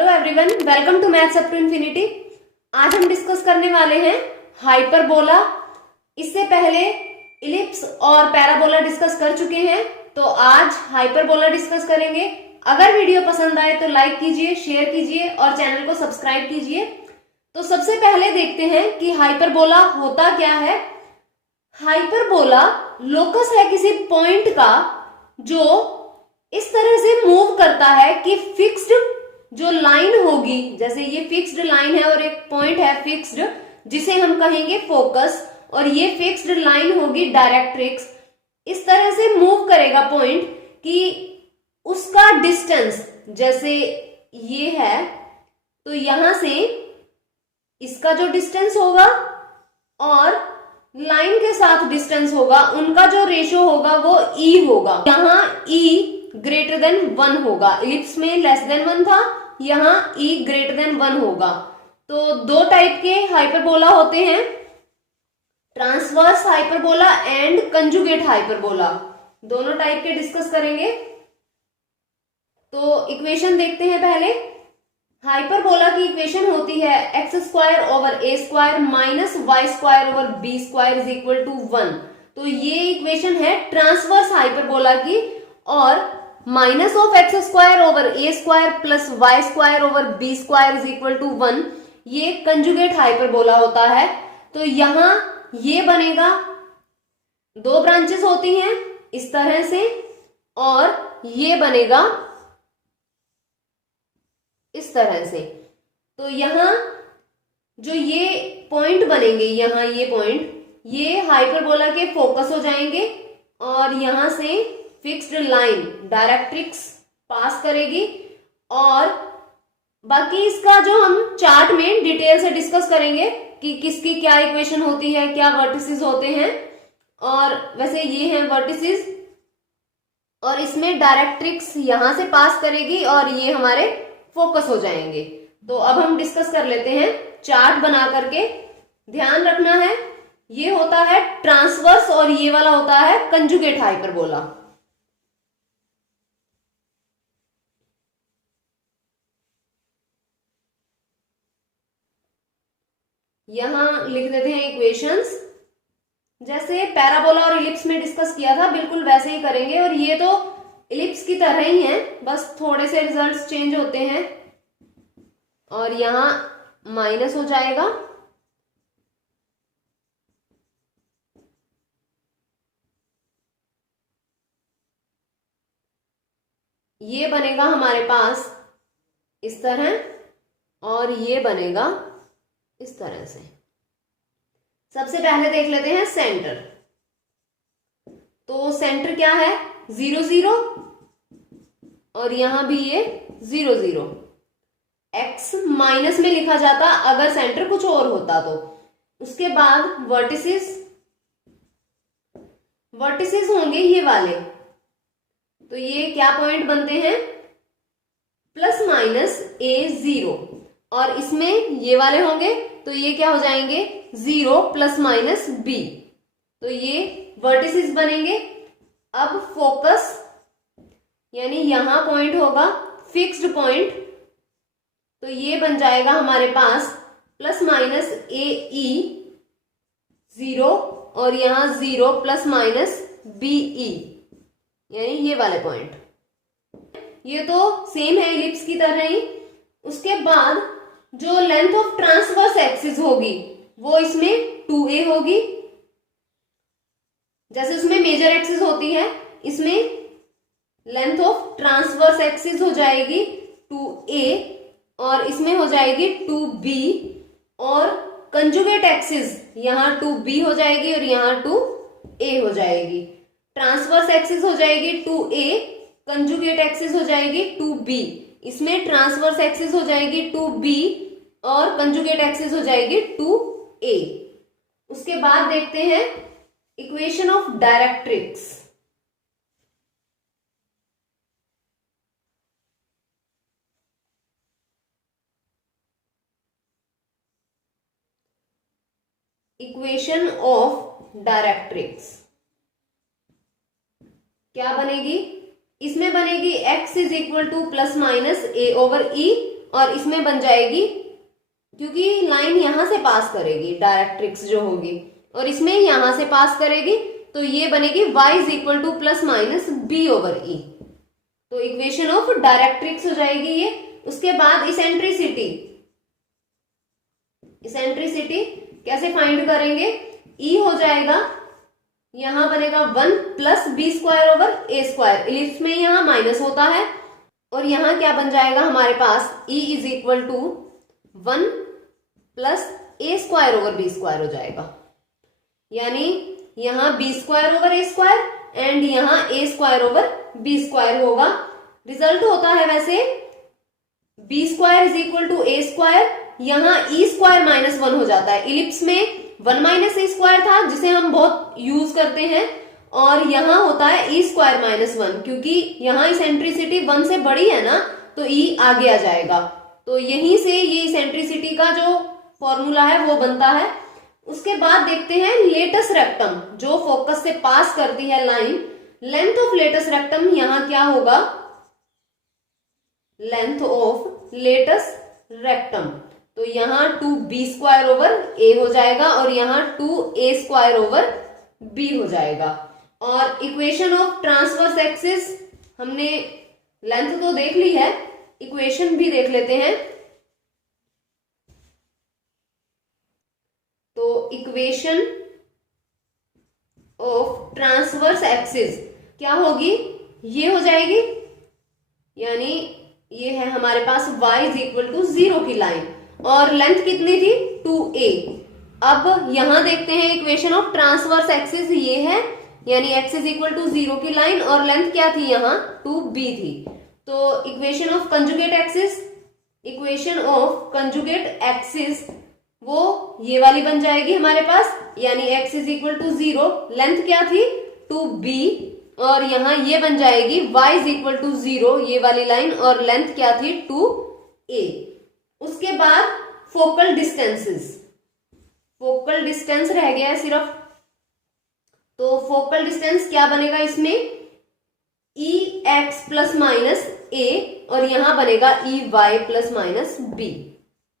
Hello everyone, welcome to maths up to infinity. आज हम discuss करने वाले हैं हाइपरबोला। इससे पहले इलिप्स और पैराबोला डिस्कस कर चुके हैं, तो आज हाइपरबोला डिस्कस करेंगे। अगर वीडियो पसंद आए तो लाइक कीजिए, शेयर कीजिए और चैनल को सब्सक्राइब कीजिए। तो सबसे पहले देखते हैं कि हाइपरबोला होता क्या है। हाइपरबोला लोकस है किसी पॉइंट का जो इस तरह से मूव करता है कि फिक्स्ड जो लाइन होगी, जैसे ये फिक्स्ड लाइन है और एक पॉइंट है फिक्स्ड जिसे हम कहेंगे फोकस, और ये फिक्स्ड लाइन होगी डायरेक्ट्रिक्स। इस तरह से मूव करेगा पॉइंट कि उसका डिस्टेंस, जैसे ये है तो यहां से इसका जो डिस्टेंस होगा और लाइन के साथ डिस्टेंस होगा, उनका जो रेशियो होगा वो ई होगा। यहां ई ग्रेटर देन 1 होगा, इलिप्स में लेस देन 1 था, यहां ई ग्रेटर देन 1 होगा। तो दो टाइप के हाइपरबोला होते हैं, transverse hyperbola and conjugate hyperbola. दोनों टाइप के डिस्कस करेंगे। तो इक्वेशन देखते हैं पहले। हाइपरबोला की इक्वेशन होती है x square over A square minus y square over B square is equal to 1। तो ये इक्वेशन है ट्रांसवर्स हाइपरबोला की। और minus of x square over A square plus y square over B square is equal to 1, ये conjugate hyperbola होता है। तो यहां ये बनेगा, दो ब्रांचेस होती हैं इस तरह से, और ये बनेगा इस तरह से। तो यहां जो ये पॉइंट बनेंगे, यहां ये पॉइंट, ये हाइपरबोला के फोकस हो जाएंगे और यहां से फिक्स्ड लाइन डायरेक्ट्रिक्स पास करेगी। और बाकी इसका जो हम चार्ट में डिटेल से डिस्कस करेंगे कि किसकी क्या इक्वेशन होती है, क्या वर्टिसेस होते हैं। और वैसे ये हैं वर्टिसेस, और इसमें डायरेक्ट्रिक्स यहां से पास करेगी और ये हमारे फोकस हो जाएंगे। तो अब हम डिस्कस कर लेते हैं चार्ट बना करके। ध्यान रखना है, ये होता है ट्रांसवर्स और ये वाला होता है कंजुगेट हाइपरबोला। यहां लिख देते हैं इक्वेशंस। जैसे पैराबोला और इलिप्स में डिस्कस किया था, बिल्कुल वैसे ही करेंगे। और ये तो इलिप्स की तरह ही है, बस थोड़े से रिजल्ट्स चेंज होते हैं। और यहां माइनस हो जाएगा, ये बनेगा हमारे पास इस तरह, और ये बनेगा इस तरह से। सबसे पहले देख लेते हैं सेंटर। तो सेंटर क्या है, 0 0, और यहां भी ये 0 0। एक्स माइनस में लिखा जाता अगर सेंटर कुछ और होता तो। उसके बाद वर्टिसेस होंगे ये वाले। तो ये क्या पॉइंट बनते हैं, प्लस माइनस A0, और इसमें ये वाले होंगे तो ये क्या हो जाएंगे, 0 प्लस माइनस B। तो ये वर्टिसेस बनेंगे। अब फोकस यानी यहां पॉइंट होगा फिक्स्ड पॉइंट, तो ये बन जाएगा हमारे पास प्लस माइनस AE 0, और यहां 0 प्लस माइनस BE, यानी ये वाले पॉइंट। ये तो सेम है इलिप्स की तरह ही। उसके बाद जो लेंथ ऑफ ट्रांसवर्स एक्सिस होगी वो इसमें 2a होगी। जैसे उसमें मेजर एक्सिस होती है, इसमें लेंथ ऑफ ट्रांसवर्स एक्सिस हो जाएगी 2a, और इसमें हो जाएगी 2b, और कंजुगेट एक्सिस यहां 2b हो जाएगी और यहां 2a हो जाएगी। ट्रांसवर्स एक्सिस हो जाएगी 2a, कंजुगेट एक्सिस हो जाएगी 2b। इसमें ट्रांसवर्स एक्सिस हो जाएगी 2b और कंजुगेट एक्सिस हो जाएगी 2a। उसके बाद देखते हैं equation of directrix. Equation of directrix क्या बनेगी, इसमें बनेगी x is equal to plus minus a over E और इसमें बन जाएगी, क्योंकि लाइन यहां से पास करेगी, डायरेक्ट्रिक्स जो होगी, और इसमें यहां से पास करेगी, तो ये बनेगी y is equal to plus minus b over E. तो इक्वेशन ऑफ डायरेक्ट्रिक्स हो जाएगी ये। उसके बाद इसेंट्रिसिटी, इसेंट्रिसिटी कैसे फाइंड करेंगे, E हो जाएगा, यहां बनेगा 1 प्लस बी स्क्वायर ओवर ए स्क्वायर, इलिप्स में यहां माइनस होता है, और यहां क्या बन जाएगा हमारे पास, E is equal to 1 plus a square over B square हो जाएगा, यानी यहां b square over A square and यहां a square over B square होगा। रिजल्ट होता है वैसे b square is equal to a square, यहां ई स्क्वायर माइनस 1 हो जाता है, इलिप्स में 1 माइनस ए स्क्वायर था जिसे हम बहुत यूज करते हैं, और यहां होता है ई स्क्वायर माइनस 1, क्योंकि यहां इसेंट्रिसिटी 1 से बड़ी है ना, तो ई आगे आ जाएगा। तो यहीं से ये इसेंट्रिसिटी का जो फॉर्मूला है वो बनता है। उसके बाद देखते हैं लेटस रेक्टम, जो फोकस से पास करती है line, length of latus rectum यहां क्या होगा, लेंथ ऑफ लेटस रेक्टम, तो यहां 2b स्क्वायर ओवर a हो जाएगा और यहां 2a स्क्वायर ओवर b हो जाएगा। और इक्वेशन ऑफ ट्रांसवर्स एक्सिस, हमने लेंथ तो देख ली है, इक्वेशन भी देख लेते हैं। तो इक्वेशन ऑफ ट्रांसवर्स एक्सिस क्या होगी, ये हो जाएगी, यानी ये है हमारे पास y इज इक्वल टू 0 की लाइन, और लेंथ कितनी थी 2a। अब यहां देखते हैं इक्वेशन ऑफ ट्रांसवर्स एक्सिस, ये है, यानी x इज इक्वल टू 0 की लाइन, और लेंथ क्या थी यहाँ 2b थी। तो equation of conjugate axis, equation of conjugate axis वो ये वाली बन जाएगी हमारे पास, यानी x is equal to 0, length क्या थी 2b, और यहां ये बन जाएगी y इज इक्वल टू 0, ये वाली लाइन, और लेंथ क्या थी 2a। उसके बाद फोकल डिस्टेंसेस, फोकल डिस्टेंस रह गया है सिर्फ, तो फोकल डिस्टेंस क्या बनेगा इसमें, e x plus minus a, और यहां बनेगा e y plus minus b.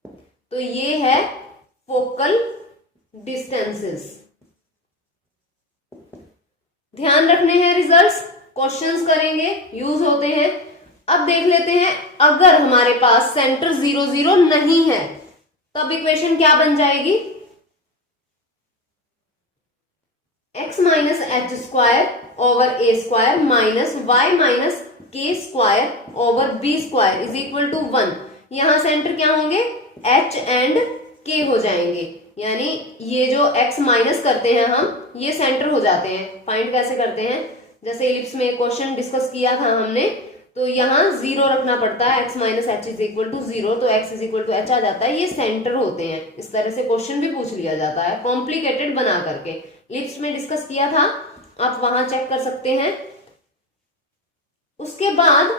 तो ये है फोकल डिस्टेंसेस। ध्यान रखने हैं रिजल्ट्स, क्वेश्चंस करेंगे, यूज होते हैं। अब देख लेते हैं, अगर हमारे पास सेंटर 0 0 नहीं है तब इक्वेशन क्या बन जाएगी, x minus H square over A square minus Y minus K square over B square is equal to 1। यहां सेंटर क्या होंगे, h एंड k हो जाएंगे, यानी ये जो x माइनस करते हैं हम, ये सेंटर हो जाते हैं। फाइंड कैसे करते हैं, जैसे इलिप्स में क्वेश्चन डिस्कस किया था हमने, तो यहाँ 0 रखना पड़ता है, x minus H is equal to 0, तो x is equal to H आ जाता है, ये सेंटर होते हैं। इस तरह से क्वेश्चन भी पूछ लिया जाता है कॉम्प्लिकेटेड बना करके, इलिप्स में डिस्कस किया था, आप वहां चेक कर सकते हैं। उसके बाद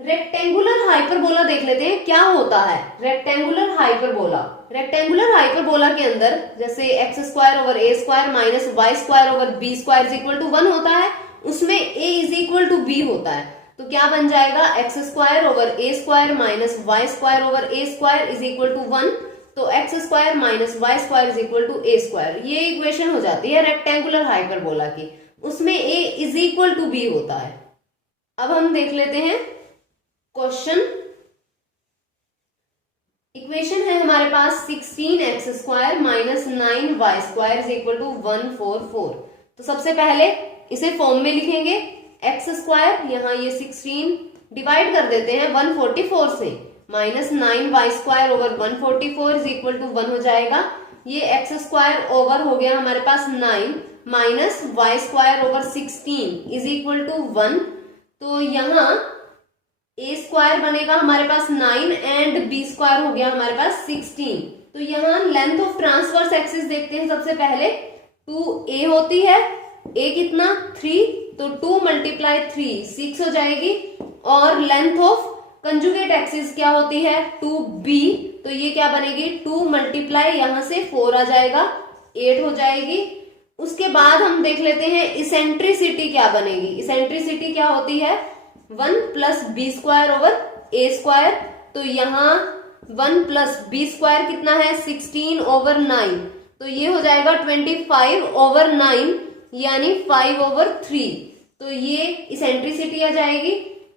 रेक्टेंगुलर हाइपरबोला देख लेते हैं क्या होता है। रेक्टेंगुलर हाइपरबोला, रेक्टेंगुलर हाइपरबोला के अंदर जैसे x square over A square minus y square over B square is equal to 1 होता है, उसमें a is equal to b होता है, तो क्या बन जाएगा, x square over A square minus y square over A square is equal to 1, तो x square minus y square is equal to a square. ये इक्वेशन हो जाती है रेक्टेंगुलर हाइपरबोला की, उसमें a is equal to b होता है। अब हम देख लेते हैं क्वेश्चन। इक्वेशन है हमारे पास 16x square minus 9y square is equal to 144। तो सबसे पहले इसे फॉर्म में लिखेंगे, x स्क्वायर, यहाँ ये 16 डिवाइड कर देते हैं 144 से, minus 9y square over 144 is equal to 1 हो जाएगा। ये x स्क्वायर ओवर हो गया हमारे पास 9 minus y square over 16 is equal to 1, तो यहाँ a स्क्वायर बनेगा हमारे पास 9 एंड b स्क्वायर हो गया हमारे पास 16। तो यहाँ लेंथ ऑफ ट्रांसवर्स एक्सिस देखते हैं सबसे पहले, 2a होती है, a कितना 3, तो 2 मल्टीप्लाई 3 6 हो जाएगी, और लेंथ ऑफ कंजुगेट एक्सिस क्या होती है 2b, तो ये क्या बनेगी 2 मल्टीप्लाई यहां से 4 आ जाएगा 8 हो जाएगी। उसके बाद हम देख लेते हैं इसेंट्रिसिटी क्या बनेगी। इसेंट्रिसिटी क्या होती है 1 प्लस बी स्क्वायर ओवर ए स्क्वायर, तो यहाँ 1 प्लस बी स्क्वायर कितना है 16/9, तो ये हो जाएगा 25/9 यानी 5/3। तो ये इसेंट्रिसिटी आ जाएगी।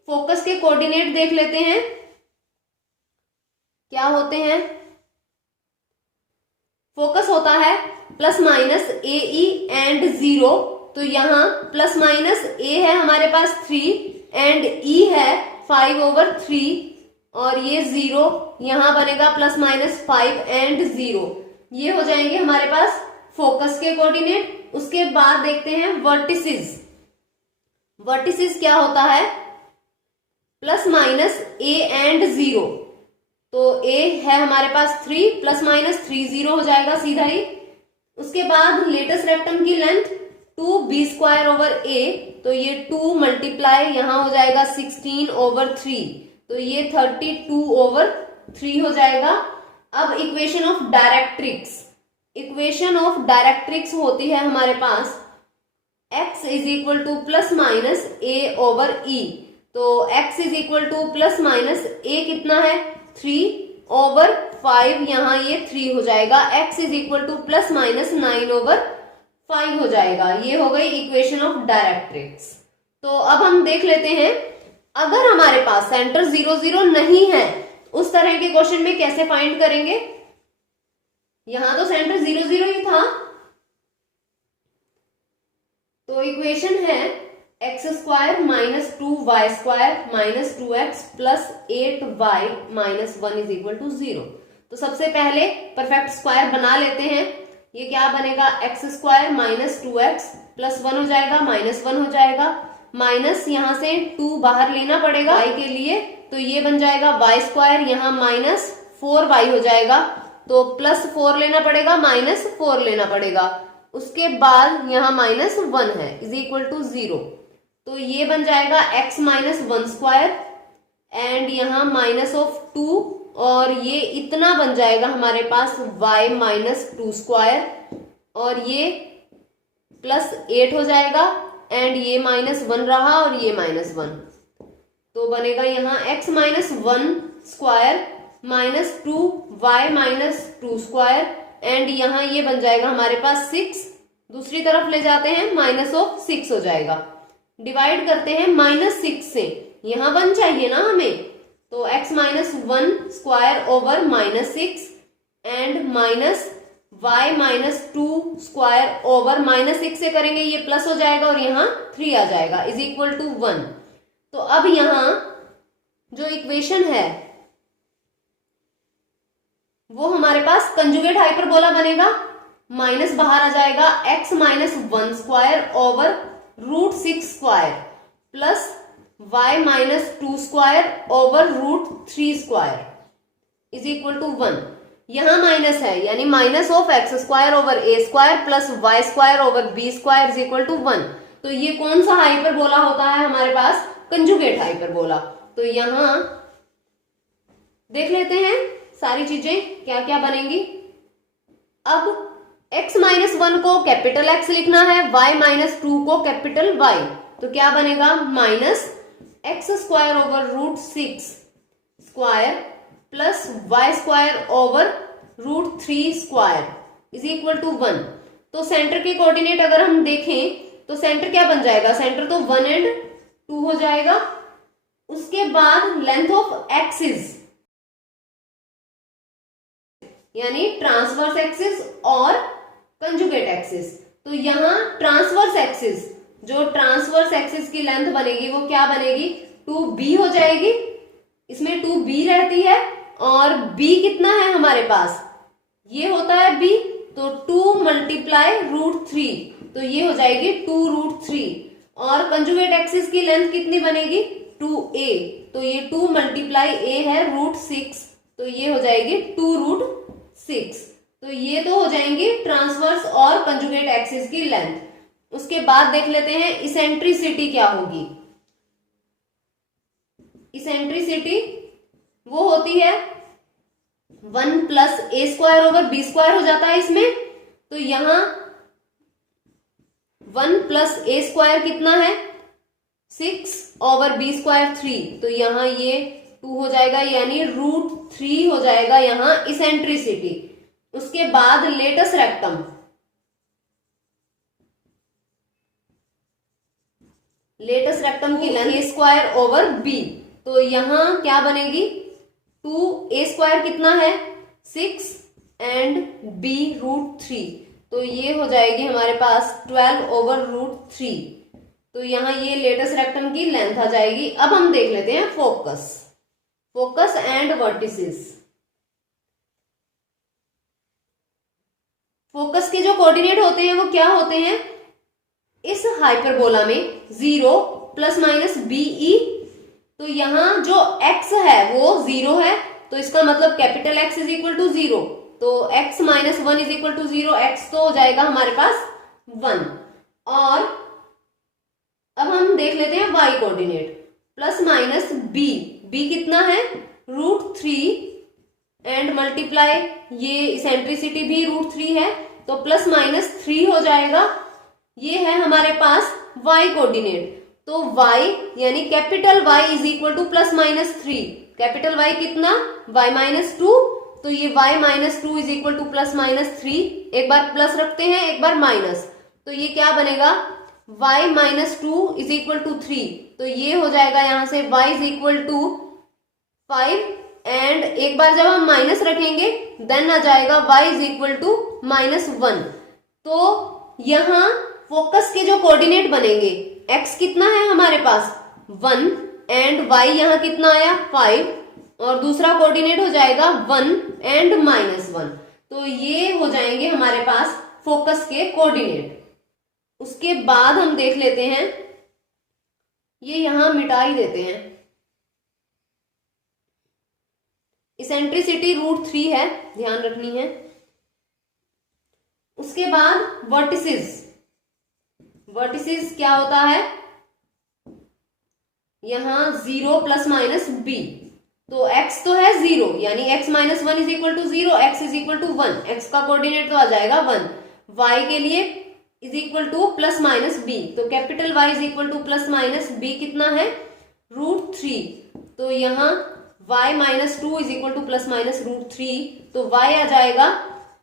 फोकस के कोऑर्डिनेट देख लेते हैं क्या होते हैं। फोकस होता है plus minus A E and 0, तो यहाँ प्लस माइनस ए है हमारे पास 3 एंड ई है 5/3 और ये 0 यहां बनेगा प्लस माइनस 5 एंड 0। ये हो जाएंगे हमारे पास फोकस के कोऑर्डिनेट। उसके बाद देखते हैं वर्टिसेस। वर्टिसेस क्या होता है प्लस माइनस ए एंड 0, तो ए है हमारे पास 3 प्लस माइनस 3 0 हो जाएगा सीधा ही। उसके बाद लेटस रेक्टम की लेंथ 2b²/a, तो ये 2 मल्टीप्लाई यहां हो जाएगा 16/3, तो ये 32/3 हो जाएगा। अब equation of directrix. Equation of directrix होती है हमारे पास x is equal to plus minus a/e, तो x is equal to plus minus a कितना है 3/5, यहाँ ये 3 हो जाएगा। x is equal to plus minus 9/5 हो जाएगा। ये हो गई इक्वेशन ऑफ डायरेक्ट्रिक्स। तो अब हम देख लेते हैं अगर हमारे पास सेंटर 0 0 नहीं है उस तरह के क्वेश्चन में कैसे फाइंड करेंगे। यहां तो सेंटर 0 0 ही था, तो इक्वेशन है x² minus 2y² minus 2x plus 8y minus 1 is equal to 0। तो सबसे पहले परफेक्ट स्क्वायर बना लेते हैं। ये क्या बनेगा x² माइनस 2x प्लस 1 हो जाएगा माइनस 1 हो जाएगा, माइनस यहां से 2 बाहर लेना पड़ेगा y के लिए, तो ये बन जाएगा y², यहाँ माइनस 4y हो जाएगा, तो प्लस 4 लेना पड़ेगा माइनस 4 लेना पड़ेगा। उसके बाद यहाँ माइनस 1 है इज इक्वल टू 0, तो ये बन जाएगा x माइनस 1² एंड यहाँ माइनस ऑफ 2 और ये इतना बन जाएगा हमारे पास y माइनस 2² और ये प्लस 8 हो जाएगा एंड ये माइनस 1 रहा और ये माइनस 1, तो बनेगा यहाँ x minus 1² minus 2y minus 2² and यहाँ ये बन जाएगा हमारे पास 6, दूसरी तरफ ले जाते हैं माइनस ऑफ 6 हो जाएगा। डिवाइड करते हैं माइनस 6 से, यहाँ 1 चाहिए ना हमें, तो x minus 1² over minus 6 and minus y minus 2² over minus 6 से करेंगे ये प्लस हो जाएगा और यहाँ 3 आ जाएगा इज इक्वल टू 1। तो अब यहाँ जो इक्वेशन है वो हमारे पास कंजुगेट हाइपरबोला बनेगा, माइनस बाहर आ जाएगा x minus 1² over √6² plus y minus 2² over √3² is equal to 1। यहां माइनस है यानी minus of x² over a² plus y² over b² is equal to 1। तो ये कौन सा हाइपरबोला होता है हमारे पास कंजुगेट हाइपरबोला। तो यहां देख लेते हैं सारी चीजें क्या क्या बनेंगी। अब x माइनस 1 को कैपिटल X लिखना है, y माइनस 2 को कैपिटल Y, तो क्या बनेगा minus x² over √6² plus y² over √3² is equal to 1। तो सेंटर के कोऑर्डिनेट अगर हम देखें तो सेंटर क्या बन जाएगा, सेंटर तो 1 एंड 2 हो जाएगा। उसके बाद लेंथ ऑफ एक्सिस यानी ट्रांसवर्स एक्सिस और कंजुगेट एक्सिस। तो यहां ट्रांसवर्स एक्सिस, जो ट्रांसवर्स एक्सिस की लेंथ बनेगी वो क्या बनेगी 2b हो जाएगी, इसमें 2b रहती है और b कितना है हमारे पास ये होता है b, तो 2 मल्टीप्लाई √3, तो ये हो जाएगी 2√3 और कंजुगेट एक्सिस की लेंथ कितनी बनेगी 2a, तो ये 2 मल्टीप्लाई a है √6, तो ये हो जाएगी 2√6। तो ये तो हो जाएंगी ट्रांसवर्स और कंजुगेट एक्सिस की लेंथ। उसके बाद देख लेते हैं इसेंट्रिसिटी क्या होगी। इसेंट्रिसिटी वो होती है 1 प्लस a² ओवर b² हो जाता है इसमें, तो यहां 1 प्लस a² कितना है 6 ओवर b² 3, तो यहां ये 2 हो जाएगा, यानी √3 हो जाएगा यहाँ इसेंट्रिसिटी। उसके बाद लेटस रेक्टम, लेटस रेक्टम की लेंथ A² ओवर B, तो यहां क्या बनेगी 2A² कितना है 6 एंड B √3, तो ये हो जाएगी हमारे पास 12 ओवर √3। तो यहां ये लेटस रेक्टम की लेंथ आ जाएगी। अब हम देख लेते हैं focus, focus and vertices. Focus के जो कोऑर्डिनेट होते हैं वो क्या होते हैं, इस हाइपरबोला में 0 ± BE, तो यहां जो x है वो 0 है, तो इसका मतलब capital X is equal to 0, तो x - 1 is equal to 0, x तो हो जाएगा हमारे पास 1। और अब हम देख लेते हैं y कोऑर्डिनेट, ± b, b कितना है √3 एंड मल्टीप्लाई ये इसेंट्रिसिटी भी √3 है, तो ±3 हो जाएगा। ये है हमारे पास y कोऑर्डिनेट, तो y यानी capital Y is equal to ±3, capital Y कितना y - 2, तो ये y - 2 इज इक्वल टू ±3, एक बार प्लस रखते हैं एक बार माइनस, तो ये क्या बनेगा y - 2 इज इक्वल टू 3, तो ये हो जाएगा यहां से y is equal to 5, and एक बार जब हम माइनस रखेंगे देन आ जाएगा y इज इक्वल टू -1। तो यहां फोकस के जो कोऑर्डिनेट बनेंगे, x कितना है हमारे पास 1 एंड y यहां कितना आया 5, और दूसरा कोऑर्डिनेट हो जाएगा 1 एंड -1, तो ये हो जाएंगे हमारे पास फोकस के कोऑर्डिनेट। उसके बाद हम देख लेते हैं, ये यहां मिटा ही देते हैं, इसेंट्रिसिटी √3 है, ध्यान रखनी है। उसके बाद वर्टिसेस, वर्टिसेस क्या होता है, यहां 0 ± b, तो x तो है 0, यानी x - 1 is equal to 0, x is equal to 1, x का कोऑर्डिनेट तो आ जाएगा 1, y के लिए इज इक्वल टू ± b, तो capital Y is equal to ± b कितना है √3, तो यहाँ y - 2 इज इक्वल टू ±√3, तो y आ जाएगा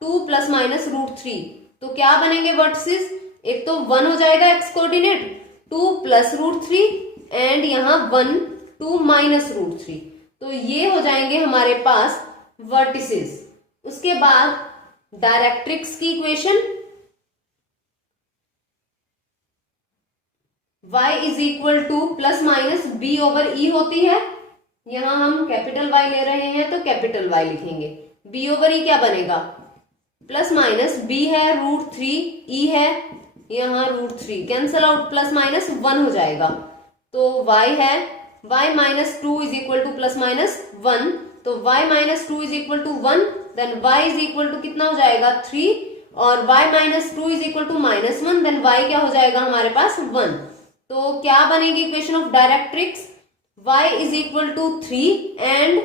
2 ± √3, तो क्या बनेंगे वर्टिसेस, एक तो 1 हो जाएगा x कोऑर्डिनेट, 2 + √3 एंड यहाँ 1 2 -√3, तो ये हो जाएंगे हमारे पास वर्टिसेस। उसके बाद डायरेक्ट्रिक्स की equation, y is equal to ± b over e होती है, यहां हम कैपिटल Y ले रहे हैं तो कैपिटल Y लिखेंगे, b ओवर e क्या बनेगा ± b है √3, e है यहाँ √3, कैंसल आउट, ±1 हो जाएगा, तो y है y - 2 इज इक्वल टू ±1, तो y - 2 is equal to 1, then y is equal to कितना हो जाएगा 3, और y - 2 is equal to -1, then y क्या हो जाएगा हमारे पास 1। तो क्या बनेगी equation of directrix, y is equal to 3 and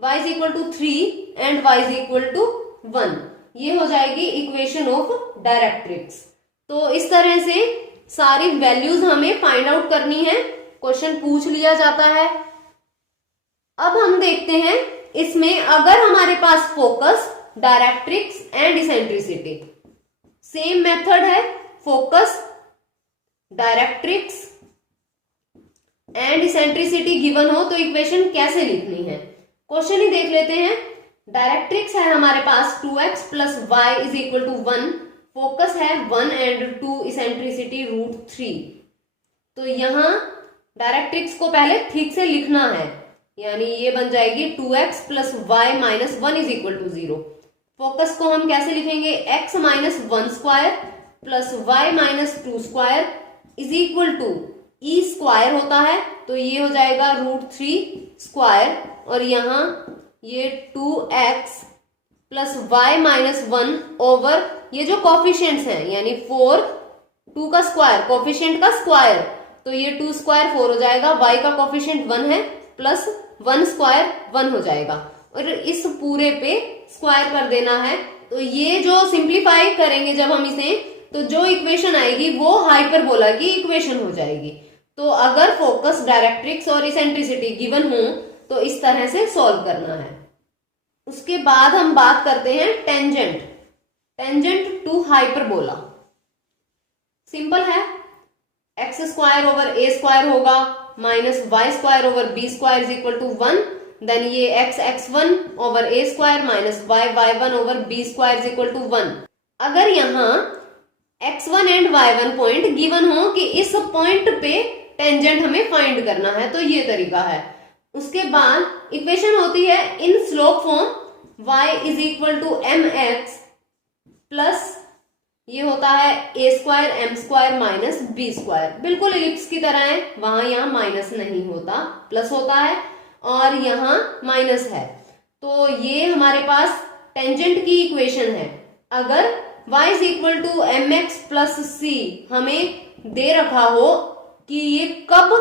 y is equal to 3 and y is equal to 1, ये हो जाएगी इक्वेशन ऑफ डायरेक्ट्रिक्स। तो इस तरह से सारी वैल्यूज हमें फाइंड आउट करनी है, क्वेश्चन पूछ लिया जाता है। अब हम देखते हैं इसमें अगर हमारे पास focus, directrix and eccentricity, same method है, focus, directrix and eccentricity given हो तो इक्वेशन कैसे लिखनी है, क्वेश्चन ही देख लेते हैं। डायरेक्ट्रिक्स है हमारे पास 2x + y is equal to 1, focus है 1 एंड 2, इसेंट्रिसिटी √3, तो यहां डायरेक्ट्रिक्स को पहले ठीक से लिखना है, यानी ये बन जाएगी 2x + y - 1 is equal to 0। Focus को हम कैसे लिखेंगे, x - 1² + y - 2² is equal to e² होता है, तो ये हो जाएगा √3², और यहाँ ये 2x + y - 1 ओवर ये जो कोफिशिएंट्स हैं, यानी 4, 2 का स्क्वायर, कोफिशिएंट का स्क्वायर, तो ये 2² 4 हो जाएगा, y का कोफिशिएंट 1 है, प्लस 1² 1 हो जाएगा, और इस पूरे पे स्क्वायर कर देना है। तो ये जो सिंप्लीफाई करेंगे जब हम इसे, तो जो इक्वेशन आएगी वो हाइपरबोला की इक्वेशन हो जाएगी। तो अगर फोकस, डायरेक्ट्रिक्स और इसेंट्रिसिटी गिवन हो तो इस तरह से सॉल्व करना है। उसके बाद हम बात करते हैं टेंजेंट टू हाइपरबोला। सिंपल है, एक्स स्क्वायर ओवर ए स्क्वायर होगा minus y square over B square is equal to 1। Then ये x1 over A square minus y1 over B square is equal to 1। अगर यहाँ x1 and y1 point given हो कि इस point पे tangent हमें find करना है, तो ये तरीका है। उसके बाद इक्वेशन होती है in slope form, y is equal to M x plus ये होता है ए square M square minus B square. बिल्कुल इलिप्स की तरह है, वहां यहाँ माइनस नहीं होता, प्लस होता है, और यहाँ माइनस है। तो ये हमारे पास टेंजेंट की इक्वेशन है। अगर y is equal to M x plus C हमें दे रखा हो कि ये कब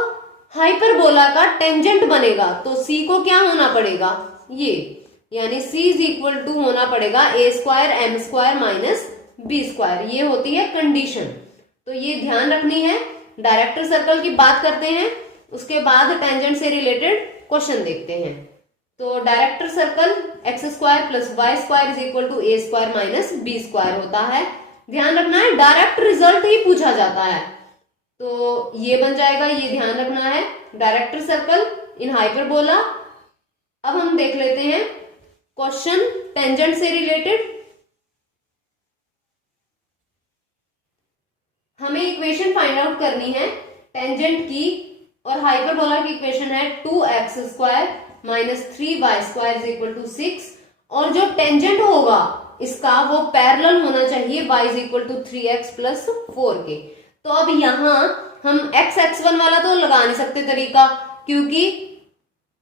हाइपरबोला का टेंजेंट बनेगा, तो c को क्या होना पड़ेगा, ये यानी c इज इक्वल टू होना पड़ेगा a square M square minus B square. ये होती है कंडीशन, तो ये ध्यान रखनी है। डायरेक्टर सर्कल की बात करते हैं, उसके बाद टेंजेंट से रिलेटेड क्वेश्चन देखते हैं। तो director circle x square plus y square is equal to a square minus B square होता है। ध्यान रखना है डायरेक्ट रिजल्ट ही पूछा जाता है, तो ये बन जाएगा, ये ध्यान रखना है, डायरेक्टर सर्कल इन हाइपरबोला। अब हम देख लेते हैं क्वेश्चन टेंजेंट से रिलेटेड। हमें इक्वेशन फाइंड आउट करनी है टेंजेंट की, और हाइपरबोला की इक्वेशन है 2x square minus 3y square is equal to 6, और जो टेंजेंट होगा इसका वो पैरेलल होना चाहिए y is equal to 3x plus 4 के। तो अब यहाँ हम x1 वाला तो लगा नहीं सकते तरीका, क्योंकि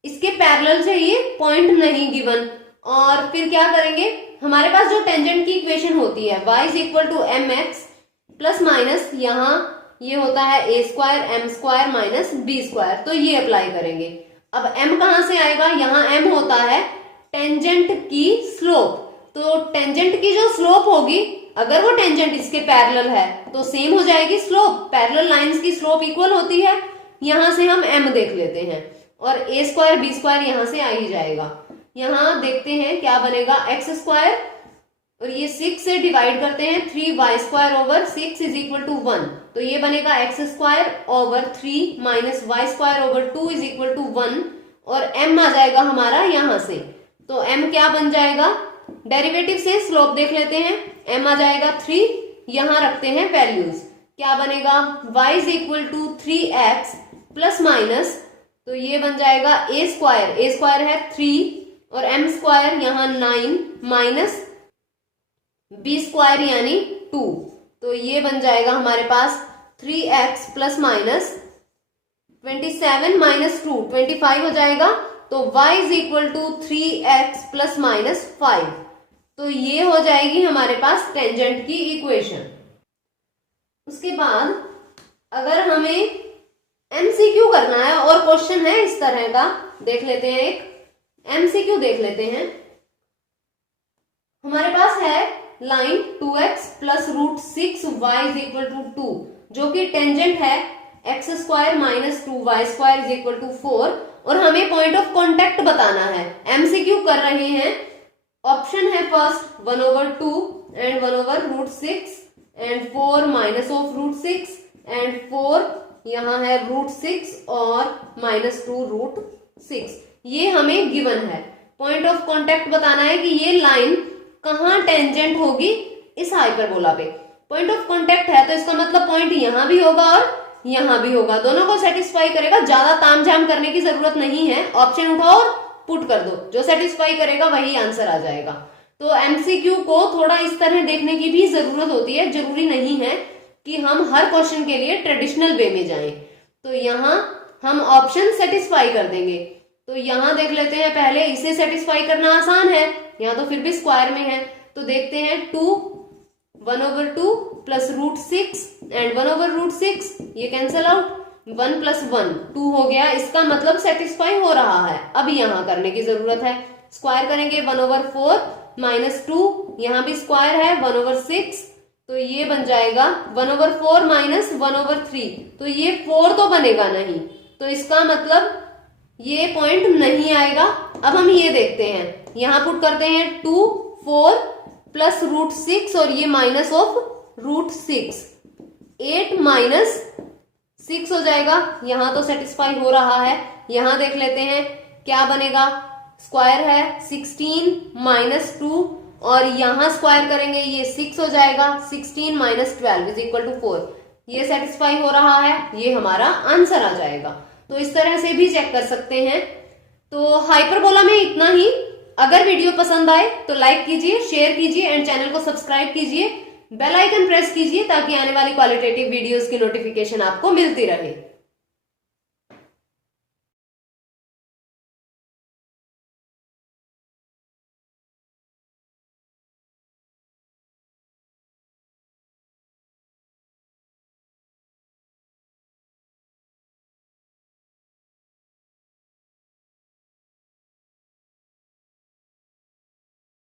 इसके पैरेलल चाहिए, पॉइंट नहीं गिवन। और फिर क्या करेंगे, हमारे पास जो टेंजेंट की इक्वेशन होती है y is equal to M x plus minus यहाँ ये होता है ए square M square minus B square, तो ये अप्लाई करेंगे। अब m कहां से आएगा, यहाँ m होता है टेंजेंट की स्लोप, तो टेंजेंट की जो स्लोप होगी, अगर वो टेंजेंट इसके पैरेलल है तो सेम हो जाएगी स्लोप, पैरेलल लाइंस की स्लोप इक्वल होती है। यहां से हम m देख लेते हैं, और ए स्क्वायर बी स्क्वायर यहां से आ ही जाएगा। यहां देखते हैं क्या बनेगा, एक्स स्क्वायर और ये 6 से डिवाइड करते हैं, 3y square over 6 is equal to 1, तो ये बनेगा x square over 3 minus y square over 2 is equal to 1, और m आ जाएगा हमारा यहां से। तो m क्या बन जाएगा, डेरिवेटिव से स्लोप देख लेते हैं, m आ जाएगा 3, यहां रखते हैं वैल्यूज, क्या बनेगा y is equal to 3x plus minus, तो ये बन जाएगा a स्क्वायर है 3 और m स्क्वायर यहाँ 9 माइनस बी स्क्वायर यानी 2, तो ये बन जाएगा हमारे पास 3x प्लस माइनस 27 माइनस 2 25 हो जाएगा। तो y is equal to 3x plus minus 5, तो ये हो जाएगी हमारे पास टेंजेंट की इक्वेशन। उसके बाद अगर हमें MCQ करना है और क्वेश्चन है इस तरह का, देख लेते हैं, एक MCQ देख लेते हैं। हमारे पास है line 2x plus root 6y is equal to 2, जो कि टेंजेंट है x square minus 2y square is equal to 4, और हमें पॉइंट ऑफ कॉन्टेक्ट बताना है। MCQ कर रहे हैं, ऑप्शन है first 1/2 and 1/√6 and 4 minus of √6 and 4 यहाँ है √6 और माइनस 2√6, ये हमें गिवन है। पॉइंट ऑफ कॉन्टेक्ट बताना है कि ये लाइन कहाँ टेंजेंट होगी इस हाइपरबोला पे। पॉइंट ऑफ कांटेक्ट है तो इसका मतलब पॉइंट यहाँ भी होगा और यहाँ भी होगा, दोनों को सेटिस्फाई करेगा। ज्यादा तामझाम करने की जरूरत नहीं है, ऑप्शन उठाओ और पुट कर दो, जो सेटिस्फाई करेगा वही आंसर आ जाएगा। तो एमसीक्यू को थोड़ा इस तरह देखने की भी जरूरत होती है, जरूरी नहीं है कि हम हर क्वेश्चन के लिए ट्रेडिशनल वे में जाएं। तो यहाँ हम ऑप्शन सेटिस्फाई कर देंगे। तो यहाँ देख लेते हैं, पहले इसे सेटिस्फाई करना आसान है, यहाँ तो फिर भी स्क्वायर में है। तो देखते हैं 2 1/2 प्लस √6 एंड 1/√6, ये कैंसल आउट, 1 + 1 2 हो गया, इसका मतलब सेटिस्फाई हो रहा है। अब यहाँ करने की जरूरत है, स्क्वायर करेंगे 1/4 माइनस 2, यहाँ भी स्क्वायर है 1/6, तो ये बन जाएगा 1/4 माइनस 1/3, तो ये 4 तो बनेगा नहीं, तो इसका मतलब ये पॉइंट नहीं आएगा। अब हम ये देखते हैं, यहां पुट करते हैं 2 4 प्लस √6 और ये माइनस ऑफ √6, 8 माइनस 6 हो जाएगा। यहां तो सेटिस्फाई हो रहा है। यहां देख लेते हैं क्या बनेगा, स्क्वायर है 16 माइनस 2 और यहां स्क्वायर करेंगे ये 6 हो जाएगा, 16 माइनस 12 इज इक्वल टू 4। ये सेटिस्फाई हो रहा है, ये हमारा आंसर आ जाएगा। तो इस तरह से भी चेक कर सकते हैं। तो हाइपरबोला में इतना ही। अगर वीडियो पसंद आए तो लाइक कीजिए, शेयर कीजिए एंड चैनल को सब्सक्राइब कीजिए, बेल आइकन प्रेस कीजिए ताकि आने वाली क्वालिटेटिव वीडियोस की नोटिफिकेशन आपको मिलती रहे।